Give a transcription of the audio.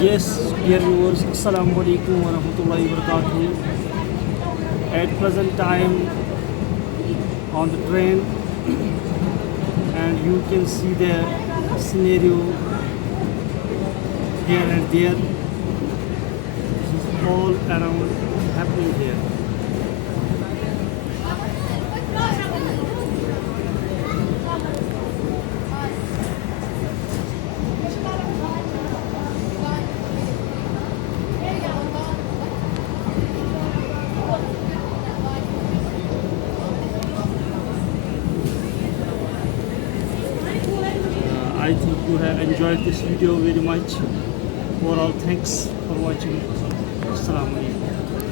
Yes, dear viewers, Assalamu alaikum wa rahmatullahi wa barakatuh. At present time on the train, and you can see the scenario here and there. This is all around happening here. I think you have enjoyed this video very much. Overall, thanks for watching. Assalamu alaikum.